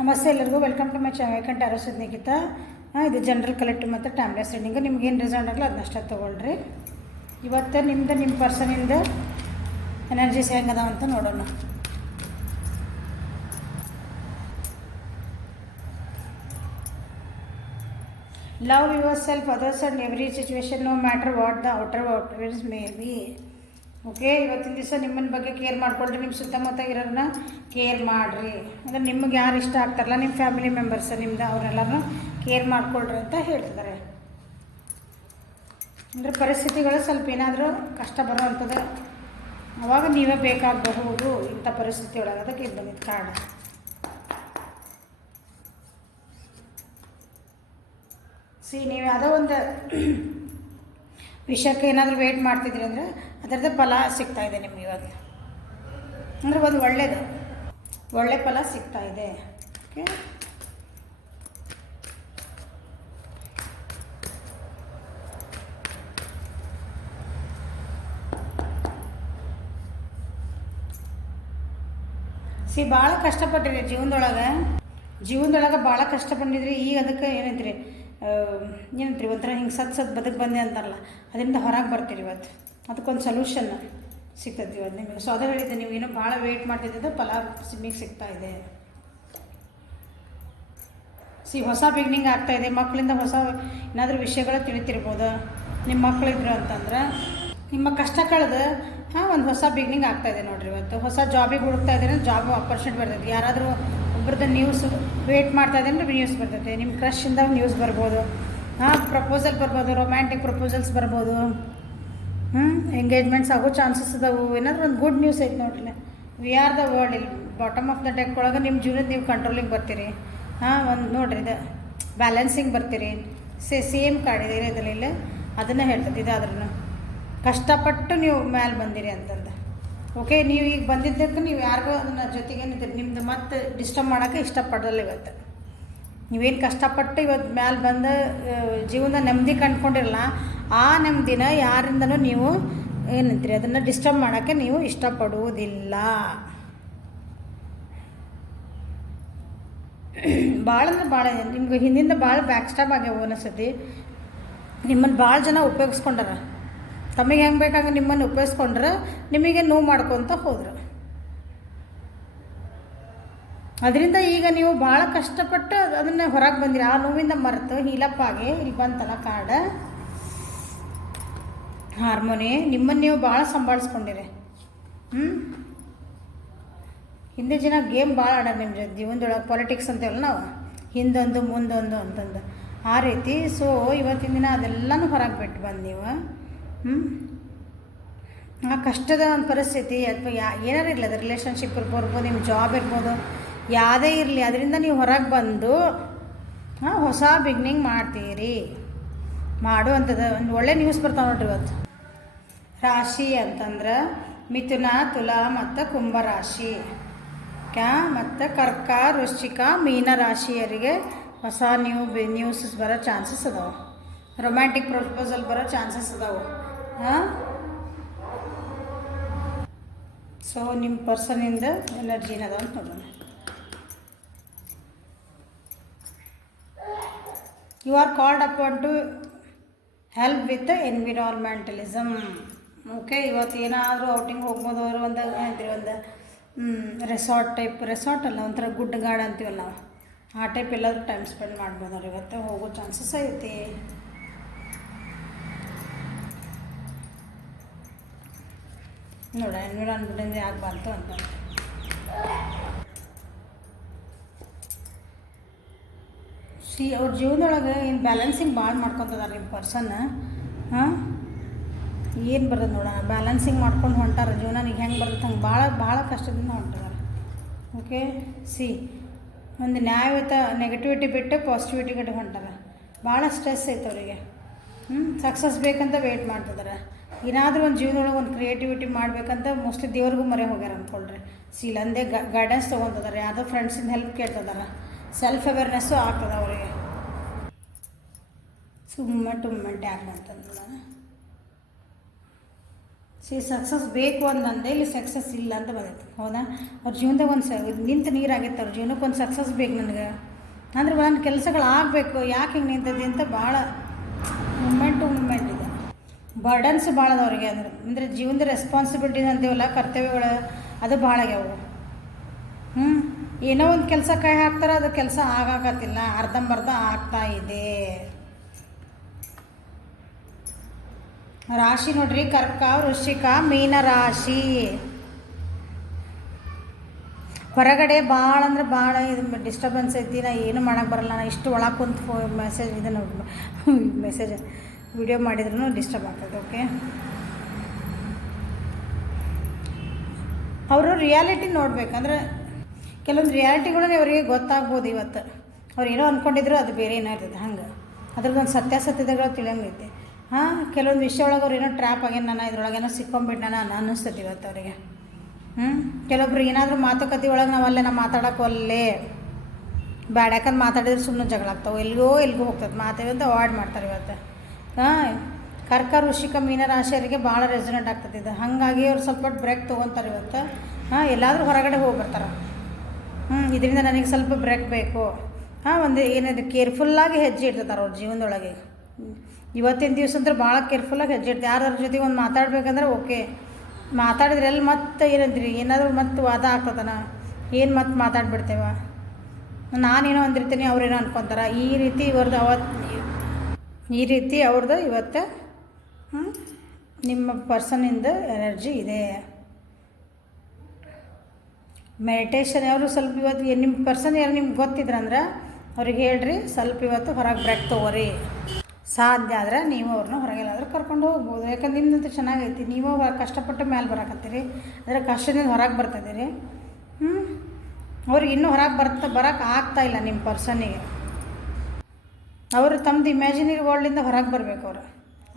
ನಮಸ್ತೆ ಎಲ್ಲರಿಗೂ welcome to my channel tarot Nikhita. ಇದು ಜನರಲ್ ಕಲೆಕ್ಟಿವ್ ಮತ್ತು ಟೈಮ್ಲೆಸ್ ರೀಡಿಂಗ್. ನಿಮ್ಗೆ ಏನು ರಿಸಲ್ಟ್ ಆಗಲ್ಲ ಅದನ್ನಷ್ಟೇ ತೊಗೊಳ್ರಿ. ಇವತ್ತು ನಿಮ್ಮ ಪರ್ಸನಿಂದ ಎನರ್ಜೀಸ್ ಹೆಂಗದ ಅಂತ ನೋಡೋಣ. Love yourself, others and every situation, no matter what the outer appearance may be. Okay, ಇವತ್ತಿನ ದಿವಸ ನಿಮ್ಮನ್ನ ಬಗ್ಗೆ ಕೇರ್ ಮಾಡ್ಕೊಳ್ರಿ. ನಿಮ್ಮ ಸುತ್ತಮುತ್ತ ಇರೋರನ್ನ ಕೇರ್ ಮಾಡಿರಿ. ಅಂದರೆ ನಿಮಗೆ ಯಾರು ಇಷ್ಟ ಆಗ್ತಾರಲ್ಲ, ನಿಮ್ಮ ಫ್ಯಾಮಿಲಿ ಮೆಂಬರ್ಸ್ ನಿಮ್ದು, ಅವರೆಲ್ಲರೂ ಕೇರ್ ಮಾಡ್ಕೊಳ್ರಿ ಅಂತ ಹೇಳ್ತಿದ್ದಾರೆ. ಅಂದರೆ ಪರಿಸ್ಥಿತಿಗಳು ಸ್ವಲ್ಪ ಏನಾದರೂ ಕಷ್ಟ ಬರುವಂಥದ್ದು, ಅವಾಗ ನೀವೇ ಬೇಕಾಗಬಹುದು ಇಂಥ ಪರಿಸ್ಥಿತಿ ಒಳಗೆ. ಅದಕ್ಕೆ ಇದು ಬಂದಿದ್ದು ಕಾರ್ಡ್. ನೀವು ಯಾವುದೋ ಒಂದು ವಿಷಯಕ್ಕೆ ಏನಾದರೂ ವೇಟ್ ಮಾಡ್ತಿದ್ರಿ ಅಂದರೆ ಅದರದ್ದು ಫಲ ಸಿಗ್ತಾಯಿದೆ ನಿಮ್ಗೆ ಇವಾಗ. ಅಂದರೆ ಒಂದು ಒಳ್ಳೆ ಫಲ ಸಿಗ್ತಾಯಿದೆ. ಓಕೆ, ಭಾಳ ಕಷ್ಟಪಟ್ಟಿರಿ ಜೀವನದೊಳಗೆ ಭಾಳ ಕಷ್ಟಪಟ್ಟಿದ್ರಿ. ಈಗ ಅದಕ್ಕೆ ಏನಂತೀರಿ ಒಂಥರ ಹಿಂಗೆ ಸತ್ ಬದುಕು ಬಂದೆ ಅಂತಾರಲ್ಲ, ಅದರಿಂದ ಹೊರಗೆ ಬರ್ತೀರಿ. ಇವತ್ತು ಅದಕ್ಕೊಂದು ಸೊಲ್ಯೂಷನ್ ಸಿಗ್ತದೆ ಇವತ್ತು ನಿಮಗೆ. ಸೊ ಅದೇ ಹೇಳಿದ್ದೆ, ನೀವು ಏನೋ ಭಾಳ ವೆಯ್ಟ್ ಮಾಡ್ತಿದ್ದೆ, ಫಲ ನಿಮಗೆ ಸಿಗ್ತಾಯಿದೆ. ಹೊಸ ಬಿಗ್ನಿಂಗ್ ಆಗ್ತಾಯಿದೆ. ಮಕ್ಕಳಿಂದ ಹೊಸ ಏನಾದರೂ ವಿಷಯಗಳು ತಿಳಿತಿರ್ಬೋದು. ನಿಮ್ಮ ಮಕ್ಕಳಿದ್ರು ಅಂತಂದ್ರೆ ನಿಮ್ಮ ಕಷ್ಟ ಕಳೆದು ಒಂದು ಹೊಸ ಬಿಗ್ನಿಂಗ್ ಆಗ್ತಾಯಿದೆ ನೋಡಿರಿ. ಇವತ್ತು ಹೊಸ ಜಾಬಿಗೆ ಹುಡುಕ್ತಾ ಇದ್ದಾರೆ, ಜಾಬ್ ಆಪರ್ಚುನಿಟಿ ಬರ್ತೈತಿ. ಯಾರಾದರೂ ಒಬ್ರದ್ದು ನ್ಯೂಸ್ ವೇಟ್ ಮಾಡ್ತಾಯಿದೆ ಅಂದರೆ ನ್ಯೂಸ್ ಬರ್ತೈತೆ. ನಿಮ್ಮ ಕ್ರಶಿಂದ ನ್ಯೂಸ್ ಬರ್ಬೋದು, ಪ್ರಪೋಸಲ್ ಬರ್ಬೋದು, ರೊಮ್ಯಾಂಟಿಕ್ ಪ್ರಪೋಸಲ್ಸ್ ಬರ್ಬೋದು, ಎಂಗೇಜ್ಮೆಂಟ್ಸ್ ಆಗೋ ಚಾನ್ಸಸ್ ಅದಾವು. ಏನಾದರೂ ಒಂದು ಗುಡ್ ನ್ಯೂಸ್ ಐತೆ ನೋಡ್ರಿ. We are the world. ಇಲ್ಲಿ ಬಾಟಮ್ ಆಫ್ ದ ಡೆಕ್ ಒಳಗೆ ನಿಮ್ಮ ಜೀವನದ ನೀವು ಕಂಟ್ರೋಲಿಗೆ ಬರ್ತೀರಿ. ಒಂದು ನೋಡ್ರಿ, ಇದು ಬ್ಯಾಲೆನ್ಸಿಂಗ್ ಬರ್ತೀರಿ. ಸೇಮ್ ಕಾರ್ಡ್ ಇದೆ ಇರೋದ್ರಲ್ಲಿ, ಇಲ್ಲ ಅದನ್ನೇ ಹೇಳ್ತದೆ. ಇದಾದ್ರೂ ಕಷ್ಟಪಟ್ಟು ನೀವು ಮೇಲೆ ಬಂದಿರಿ ಅಂತಂದು. ಓಕೆ, ನೀವು ಈಗ ಬಂದಿದ್ದಕ್ಕೆ ನೀವು ಯಾರಿಗೋ ಅದನ್ನು ಜೊತೆಗೆ ನಿಮ್ಮದು ಮತ್ತೆ ಡಿಸ್ಟರ್ಬ್ ಮಾಡೋಕ್ಕೆ ಇಷ್ಟಪಡಲ್ಲ. ಇವತ್ತು ನೀವೇನು ಕಷ್ಟಪಟ್ಟು ಇವತ್ತು ಮೇಲೆ ಬಂದು ಜೀವನದ ನೆಮ್ಮದಿ ಕಂಡ್ಕೊಂಡಿರಲ್ಲ, ಆ ನೆಮ್ಮದಿನ ಯಾರಿಂದನೂ ನೀವು ಏನಂತೀರಿ ಅದನ್ನು ಡಿಸ್ಟರ್ಬ್ ಮಾಡೋಕ್ಕೆ ನೀವು ಇಷ್ಟಪಡುವುದಿಲ್ಲ. ಭಾಳ ಅಂದ್ರೆ ಭಾಳ ನಿಮ್ಗೆ ಹಿಂದಿಂದ ಭಾಳ ಬ್ಯಾಕ್ ಸ್ಟಾಪ್ ಆಗ್ಯಾವ. ಅನಿಸ್ತೈತಿ ನಿಮ್ಮನ್ನು ಭಾಳ ಜನ ಉಪಯೋಗಿಸ್ಕೊಂಡಾರ. ತಮಗೆ ಹೆಂಗೆ ಬೇಕಾಗ ನಿಮ್ಮನ್ನು ಉಪಯೋಗಿಸ್ಕೊಂಡ್ರೆ ನಿಮಗೆ ನೋವು ಮಾಡ್ಕೊತ ಹೋದ್ರು. ಅದರಿಂದ ಈಗ ನೀವು ಭಾಳ ಕಷ್ಟಪಟ್ಟು ಅದನ್ನು ಹೊರಗೆ ಬಂದಿರಿ. ಆ ನೋವಿಂದ ಮರೆತು ಹೀಲಪ್ ಆಗಿ ಇಲ್ಲಿ ಬಂತಲ್ಲ ಕಾರ್ಡ್ ಹಾರ್ಮೋನಿ. ನಿಮ್ಮನ್ನು ನೀವು ಭಾಳ ಸಂಭಾಳಿಸ್ಕೊಂಡಿರಿ. ಹಿಂದೆ ಜನ ಗೇಮ್ ಭಾಳ ಆಡೋಣ ನಿಮ್ಮ ಜೀವನದೊಳಗೆ. ಪಾಲಿಟಿಕ್ಸ್ ಅಂತೀವಲ್ಲ ನಾವು, ಹಿಂದೊಂದು ಮುಂದೊಂದು ಅಂತಂದು ಆ ರೀತಿ. ಸೊ ಇವತ್ತಿನ ದಿನ ಅದೆಲ್ಲನೂ ಹೊರಗೆ ಬಿಟ್ಟು ಬಂದು ನೀವು ಆ ಕಷ್ಟದ ಒಂದು ಪರಿಸ್ಥಿತಿ ಅಥವಾ ಏನಾರು ಇರಲಿ, ಅದು ರಿಲೇಷನ್ಶಿಪ್ ಇರ್ಬೋದು, ನಿಮ್ಮ ಜಾಬ್ ಇರ್ಬೋದು, ಯಾವುದೇ ಇರಲಿ, ಅದರಿಂದ ನೀವು ಹೊರಗೆ ಬಂದು ಹೊಸ ಬಿಗ್ನಿಂಗ್ ಮಾಡ್ತೀರಿ. ಮಾಡುವಂಥದ್ದು ಒಂದು ಒಳ್ಳೆ ನ್ಯೂಸ್ ಬರ್ತಾವೆ ನೋಡ್ರಿ ಇವತ್ತು. ರಾಶಿ ಅಂತಂದ್ರೆ ಮಿಥುನ, ತುಲಾ ಮತ್ತು ಕುಂಭ ರಾಶಿ, ಮತ್ತು ಕರ್ಕ, ವೃಶ್ಚಿಕ, ಮೀನ ರಾಶಿಯರಿಗೆ ಹೊಸ ನ್ಯೂಸಸ್ ಬರೋ ಚಾನ್ಸಸ್ ಅದಾವೆ. ರೊಮ್ಯಾಂಟಿಕ್ ಪ್ರಪೋಸಲ್ ಬರೋ ಚಾನ್ಸಸ್ ಅದಾವೆ. ಸೊ ನಿಮ್ಮ ಪರ್ಸನಿಂದ ಎನರ್ಜಿ ಏನದ ಅಂತ ನೋಡೋಣ. You are called upon to help with environmentalism. Okay, ಇವತ್ತು ಏನಾದರೂ ಔಟಿಂಗ್ ಹೋಗ್ಬೋದು. ಅವರು ಒಂದು ಏನಂತೀವಿ, ಒಂದು ರೆಸಾರ್ಟ್ ಅಲ್ಲ, ಒಂಥರ ಗುಡ್ ಗಾರ್ಡ್ ಅಂತೀವಲ್ಲ ನಾವು, ಆ ಟೈಪ್ ಎಲ್ಲಾದರೂ ಟೈಮ್ ಸ್ಪೆಂಡ್ ಮಾಡ್ಬೋದು. ಅವ್ರು ಇವತ್ತು ಹೋಗೋ ಚಾನ್ಸಸ್ ಐತಿ. ನೋಡ ಎನ್ವಿರಾನ್ಮೆಂಟ್ ಯಾಕೆ ಬಂತು ಅಂತ. ಅವ್ರ ಜೀವನದೊಳಗೆ ಏನು ಬ್ಯಾಲೆನ್ಸಿಂಗ್ ಭಾಳ ಮಾಡ್ಕೊತದಾರೆ ನಿಮ್ಮ ಪರ್ಸನ್. ಏನು ಬರೋದು ನೋಡೋಣ. ಬ್ಯಾಲೆನ್ಸಿಂಗ್ ಮಾಡ್ಕೊಂಡು ಹೊಂಟಾರ ಜೀವನ. ಈಗ ಹೆಂಗೆ ಬರುತ್ತೆ ಹಂಗೆ ಭಾಳ ಕಷ್ಟದಿಂದ ಹೊಂಟಿದ್ದಾರೆ. ಓಕೆ, ಒಂದು ನ್ಯಾಯಯುತ ನೆಗೆಟಿವಿಟಿ ಬಿಟ್ಟು ಪಾಸಿಟಿವಿಟಿ ಕಡೆ ಹೊಂಟಾರ. ಭಾಳ ಸ್ಟ್ರೆಸ್ ಐತೆ ಅವರಿಗೆ. ಸಕ್ಸಸ್ ಬೇಕಂತ ವೆಯ್ಟ್ ಮಾಡ್ತಿದ್ದಾರೆ. ಏನಾದರೂ ಒಂದು ಜೀವನದೊಳಗೆ ಒಂದು ಕ್ರಿಯೇಟಿವಿಟಿ ಮಾಡಬೇಕಂತ ಮೋಸ್ಟ್ಲಿ ದೇವ್ರಿಗೂ ಮೊರೆ ಹೋಗ್ಯಾರ ಅಂದ್ಕೊಳ್ರಿ. ಇಲ್ಲಂದೇ ಗೈಡೆನ್ಸ್ ತೊಗೊತಿದ್ದಾರೆ, ಯಾವುದೋ ಫ್ರೆಂಡ್ಸಿಂದ ಹೆಲ್ಪ್ ಕೇಳ್ತಿದ್ದಾರೆ. ಸೆಲ್ಫ್ ಅವೇರ್ನೆಸ್ಸು ಆಗ್ತದೆ ಅವರಿಗೆ. ಟುಮ್ಮೆಂಟ್ ಯಾಕೆ ಅಂತಂದ್ರೆ ಸಕ್ಸಸ್ ಬೇಕು ಅಂದಂದೆ ಇಲ್ಲಿ ಸಕ್ಸಸ್ ಇಲ್ಲ ಅಂತ ಬಂದೈತೆ. ಹೌದಾ? ಅವ್ರ ಜೀವನದಾಗ ಒಂದು ನಿಂತು ನೀರಾಗೈತೆ. ಅವ್ರ ಜೀವನಕ್ಕೆ ಒಂದು ಸಕ್ಸಸ್ ಬೇಕು ನನಗೆ ಅಂದ್ರೆ ನನ್ನ ಕೆಲಸಗಳು ಆಗಬೇಕು. ಯಾಕೆ ಹಿಂಗೆ ನಿಂತದೆ ಅಂತ ಭಾಳ ಮೂಮೆಂಟ್ ಇದೆ. ಬರ್ಡನ್ಸ್ ಭಾಳ ಅದ ಅವ್ರಿಗೆ. ಅಂದರೆ ಜೀವನದ ರೆಸ್ಪಾನ್ಸಿಬಿಲಿಟೀಸ್ ಅಂತೀವಲ್ಲ, ಕರ್ತವ್ಯಗಳು ಅದು ಭಾಳ ಆಗ್ಯಾವು. ಏನೋ ಒಂದು ಕೆಲಸ ಕೈ ಹಾಕ್ತಾರೆ, ಅದು ಕೆಲಸ ಆಗಾಕತ್ತಿಲ್ಲ, ಅರ್ಧಂಬರ್ಧ ಆಗ್ತಾ ಇದೆ. ರಾಶಿ ನೋಡ್ರಿ, ಕರ್ಕ, ವೃಶ್ಚಿಕ, ಮೀನ ರಾಶಿ. ಹೊರಗಡೆ ಭಾಳ ಅಂದ್ರೆ ಭಾಳ ಇದು ಡಿಸ್ಟರ್ಬೆನ್ಸ್ ಐತಿ. ನಾ ಏನು ಮಾಡೋಕ್ಕೆ ಬರಲ್ಲ. ನಾನು ಇಷ್ಟು ಒಳಗೆ ಕುಂತು ಮೆಸೇಜ್ ಇದೆ ನೋಡಿ, ಮೆಸೇಜ್ ವಿಡಿಯೋ ಮಾಡಿದ್ರೂ ಡಿಸ್ಟರ್ಬ್ ಆಗ್ತದೆ. ಓಕೆ, ಅವರು ರಿಯಾಲಿಟಿ ನೋಡ್ಬೇಕಂದ್ರೆ ಕೆಲವೊಂದು ರಿಯಾಲಿಟಿಗಳನ್ನ ಅವರಿಗೆ ಗೊತ್ತಾಗ್ಬೋದು. ಇವತ್ತು ಅವ್ರು ಏನೋ ಅಂದ್ಕೊಂಡಿದ್ರು ಅದು ಬೇರೆ ಏನೋ ಇರ್ತದೆ. ಹಂಗೆ ಅದ್ರದ್ದೊಂದು ಸತ್ಯಾಸತ್ಯತೆಗಳು ತಿಳಿಯಂಗೈತಿ. ಕೆಲವೊಂದು ವಿಷಯ ಒಳಗೆ ಅವ್ರು ಏನೋ ಟ್ರ್ಯಾಪ್ ಆಗ್ಯಾನ, ನಾನು ಇದ್ರೊಳಗೇನೋ ಸಿಕ್ಕೊಂಬಿಟ್ಟು ನಾನು ಅನ್ನಿಸ್ತೈತಿ ಇವತ್ತು ಅವರಿಗೆ. ಕೆಲವೊಬ್ರು ಏನಾದರೂ ಮಾತುಕತೆ ಒಳಗೆ ನಾವಲ್ಲೇ ನಾವು ಮಾತಾಡೋಕ್ಕಲ್ಲೇ ಬ್ಯಾಡ, ಯಾಕಂದ್ರೆ ಮಾತಾಡಿದ್ರೆ ಸುಮ್ಮನೆ ಜಗಳ ಆಗ್ತಾವೆ, ಎಲ್ಲಿಗೋ ಹೋಗ್ತದೆ ಮಾತಾಡೋದು ಅವಾಯ್ಡ್ ಮಾಡ್ತಾರೆ ಇವತ್ತು. ಕರ್ಕ, ವೃಶ್ಚಿಕ, ಮೀನ ರಾಶಿಯವರಿಗೆ ಭಾಳ ರೆಸೊನೆಂಟ್ ಆಗ್ತದೆ ಇದು. ಹಾಗಾಗಿ ಅವ್ರು ಸ್ವಲ್ಪ ಬ್ರೇಕ್ ತೊಗೊತಾರೆ ಇವತ್ತು. ಎಲ್ಲಾದರೂ ಹೊರಗಡೆ ಹೋಗಿ ಬರ್ತಾರೆ. ಇದರಿಂದ ನನಗೆ ಸ್ವಲ್ಪ ಬ್ರೇಕ್ ಬೇಕು. ಒಂದು ಏನಿದೆ ಕೇರ್ಫುಲ್ಲಾಗಿ ಹೆಜ್ಜೆ ಇಡ್ತಾರೆ ಅವ್ರ ಜೀವನದೊಳಗೆ. ಇವತ್ತಿನ ದಿವಸ ಅಂದ್ರೆ ಭಾಳ ಕೇರ್ಫುಲ್ಲಾಗಿ ಹೆಜ್ಜೆ ಇಡ್ತಾರೆ. ಯಾರ ಜೊತೆಗೆ ಒಂದು ಮಾತಾಡ್ಬೇಕಂದ್ರೆ ಓಕೆ, ಮಾತಾಡಿದ್ರೆ ಎಲ್ಲಿ ಮತ್ತೆ ಏನಂದ್ರಿ ಏನಾದರೂ ಮತ್ತೆ ವಾದ ಆಗ್ತದನ, ಏನು ಮತ್ತೆ ಮಾತಾಡ್ಬಿಡ್ತೇವ, ನಾನೇನೋ ಅಂದಿರ್ತೀನಿ ಅವ್ರೇನೋ ಅನ್ಕೊತಾರೆ. ಈ ರೀತಿ ಅವ್ರದ್ದು ಇವತ್ತು ನಿಮ್ಮ ಪರ್ಸನಿಂದ ಎನರ್ಜಿ ಇದೆ. ಮೆಡಿಟೇಷನ್ ಅವರು ಸ್ವಲ್ಪ ಇವತ್ತು ನಿಮ್ಮ ಪರ್ಸನ್ ಯಾರು ನಿಮ್ಗೆ ಗೊತ್ತಿದ್ರಂದ್ರೆ ಅವ್ರಿಗೆ ಹೇಳ್ರಿ, ಸ್ವಲ್ಪ ಇವತ್ತು ಹೊರಗೆ ಬ್ರೇಕ್ ತೊಗೋರಿ. ಸಾಧ್ಯ ಆದರೆ ನೀವು ಅವ್ರನ್ನ ಹೊರಗೆಲ್ಲಾದರೂ ಕರ್ಕೊಂಡು ಹೋಗ್ಬೋದು. ಯಾಕಂದ್ರೆ ನಿಮ್ಮದಂತೂ ಚೆನ್ನಾಗೈತಿ. ನೀವು ಕಷ್ಟಪಟ್ಟು ಮೇಲೆ ಬರೋಕತ್ತೀರಿ, ಅದರ ಕಷ್ಟದಿಂದ ಹೊರಗೆ ಬರ್ತಿದ್ದೀರಿ. ಅವ್ರಿಗೆ ಇನ್ನೂ ಹೊರಗೆ ಬರೋಕ್ಕೆ ಆಗ್ತಾಯಿಲ್ಲ ನಿಮ್ಮ ಪರ್ಸನ್ನಿಗೆ. ಅವರು ತಮ್ಮದು ಇಮ್ಯಾಜಿನರಿ ವರ್ಲ್ಡಿಂದ ಹೊರಗೆ ಬರಬೇಕು ಅವರು.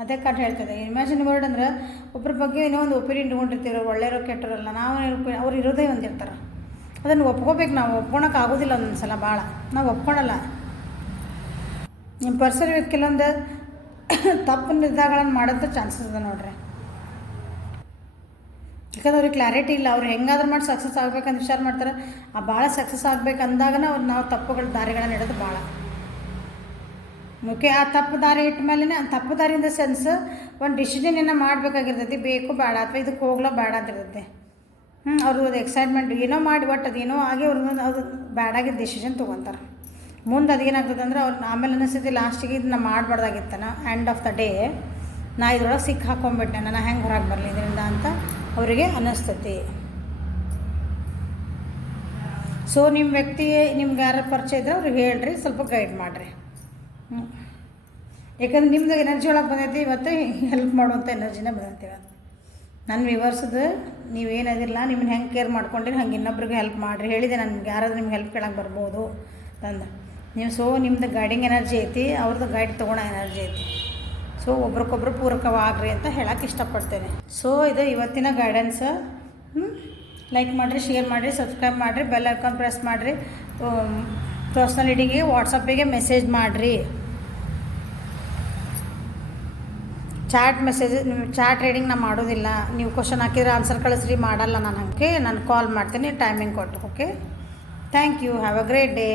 ಅದೇ ಕಾಟ್ ಹೇಳ್ತಿದ್ದೆ. ಇಮ್ಯಾಜಿನರಿ ವರ್ಲ್ಡ್ ಅಂದ್ರೆ ಒಬ್ಬರ ಬಗ್ಗೆ ಏನೋ ಒಂದು ಒಪಿನಿಯನ್ ಇಟ್ಕೊಂಡಿರ್ತೀವಿ. ಅವ್ರು ಒಳ್ಳೆಯರೋ ಕೆಟ್ಟರಲ್ಲ, ನಾವು ಅವ್ರು ಇರೋದೇ ಒಂದಿರ್ತಾರೆ. ಅದನ್ನು ಒಪ್ಕೋಬೇಕು. ನಾವು ಒಪ್ಕೊಳಕ್ಕೆ ಆಗೋದಿಲ್ಲ ಒಂದೊಂದು ಸಲ, ಭಾಳ ನಾವು ಒಪ್ಕೊಳಲ್ಲ. ನಿಮ್ಮ ಪರ್ಸನ್ ಇವತ್ತು ಕೆಲವೊಂದು ತಪ್ಪು ನಿರ್ಧಾರಗಳನ್ನು ಮಾಡೋಂಥ ಚಾನ್ಸಸ್ ಇದೆ ನೋಡ್ರಿ. ಯಾಕಂದ್ರೆ ಅವ್ರಿಗೆ ಕ್ಲಾರಿಟಿ ಇಲ್ಲ. ಅವ್ರು ಹೆಂಗಾದ್ರೂ ಮಾಡಿ ಸಕ್ಸಸ್ ಆಗ್ಬೇಕಂತ ವಿಚಾರ ಮಾಡ್ತಾರೆ. ಭಾಳ ಸಕ್ಸಸ್ ಆಗ್ಬೇಕಂದಾಗ ನಾವು ತಪ್ಪುಗಳ ದಾರಿಗಳನ್ನು ಇಡೋದು ಭಾಳ ಓಕೆ. ಆ ತಪ್ಪು ದಾರಿ ಇಟ್ಟ ಮೇಲೆ ತಪ್ಪು ದಾರಿ ಇನ್ ದ ಸೆನ್ಸ್ ಒಂದು ಡಿಸಿಷನ್ ಏನೋ ಮಾಡಬೇಕಾಗಿರ್ತೈತಿ, ಬೇಕು ಬೇಡ ಅಥವಾ ಇದಕ್ಕೆ ಹೋಗ್ಲೋ ಬೇಡ ಅಂತ ಇರ್ತೈತೆ. ಅವ್ರದ್ದು ಅದು ಎಕ್ಸೈಟ್ಮೆಂಟ್ ಏನೋ ಮಾಡಿ ಒಟ್ಟು ಅದೇನೋ ಆಗಿ ಅವ್ರದ್ದು ಅದು ಬ್ಯಾಡಾಗಿದ್ದ ಡಿಸಿಷನ್ ತೊಗೊತಾರೆ. ಮುಂದೆ ಅದೇನಾಗ್ತದೆ ಅಂದ್ರೆ ಅವ್ರು ಆಮೇಲೆ ಅನಿಸ್ತೈತಿ ಲಾಸ್ಟಿಗೆ ಇದನ್ನ ಮಾಡಬಾರ್ದಾಗಿತ್ತಾನ. ಎಂಡ್ ಆಫ್ ದ ಡೇ ನಾ ಇದ್ರೊಳಗೆ ಸಿಕ್ಕಿ ಹಾಕೊಂಡ್ಬಿಟ್ಟೆ, ನಾನು ಹೆಂಗೆ ಹೊರಗೆ ಬರಲಿ ಇದರಿಂದ ಅಂತ ಅವರಿಗೆ ಅನ್ನಿಸ್ತೈತಿ. ಸೊ ನಿಮ್ಮ ವ್ಯಕ್ತಿ ನಿಮ್ಗೆ ಯಾರು ಪರಿಚಯ ಇದ್ರೆ ಅವ್ರಿಗೆ ಹೇಳ್ರಿ, ಸ್ವಲ್ಪ ಗೈಡ್ ಮಾಡಿರಿ. ಯಾಕಂದ್ರೆ ನಿಮ್ದು ಎನರ್ಜಿ ಒಳಗೆ ಬಂದೈತಿ ಇವತ್ತು, ಹೆಲ್ಪ್ ಮಾಡುವಂಥ ಎನರ್ಜಿನೇ ಬಂದೈತಿ ಇವತ್ತು. ನನ್ನ ವಿವರ್ಸದು ನೀವೇನದಿಲ್ಲ, ನಿಮ್ಮನ್ನ ಹೆಂಗೆ ಕೇರ್ ಮಾಡ್ಕೊಂಡಿರಿ ಹಂಗೆ ಇನ್ನೊಬ್ರಿಗೆ ಹೆಲ್ಪ್ ಮಾಡಿರಿ. ಹೇಳಿದೆ ನನಗೆ ಯಾರಾದ್ರೂ ನಿಮ್ಗೆ ಹೆಲ್ಪ್ ಕೇಳಕ್ಕೆ ಬರ್ಬೋದು ತಂದು ನೀವು. ಸೊ ನಿಮ್ಮದು ಗೈಡಿಂಗ್ ಎನರ್ಜಿ ಐತಿ, ಅವ್ರದ್ದು ಗೈಡ್ ತೊಗೊಳೋ ಎನರ್ಜಿ ಐತಿ. ಸೊ ಒಬ್ರಿಗೊಬ್ರು ಪೂರಕವಾಗ್ರಿ ಅಂತ ಹೇಳಕ್ಕೆ ಇಷ್ಟಪಡ್ತೇನೆ. ಸೊ ಇದು ಇವತ್ತಿನ ಗೈಡೆನ್ಸ್. ಲೈಕ್ ಮಾಡಿರಿ, ಶೇರ್ ಮಾಡಿರಿ, ಸಬ್ಸ್ಕ್ರೈಬ್ ಮಾಡಿರಿ, ಬೆಲ್ ಐಕಾನ್ ಪ್ರೆಸ್ ಮಾಡಿರಿ. ಪರ್ಸ್ನಲ್ ರೀಡಿಂಗಿಗೆ ವಾಟ್ಸಪ್ಪಿಗೆ ಮೆಸೇಜ್ ಮಾಡಿರಿ. ಚಾಟ್ ರೀಡಿಂಗ್ ನಾನು ಮಾಡೋದಿಲ್ಲ. ನೀವು ಕ್ವಶನ್ ಹಾಕಿದ್ರೆ ಆನ್ಸರ್ ಕಳಿಸ್ರಿ, ಮಾಡಲ್ಲ ನಾನು. ಹಾಗೆ ನಾನು ಕಾಲ್ ಮಾಡ್ತೀನಿ ಟೈಮಿಂಗ್ ಕೊಟ್ಟು. Okay, thank you. Have a great day.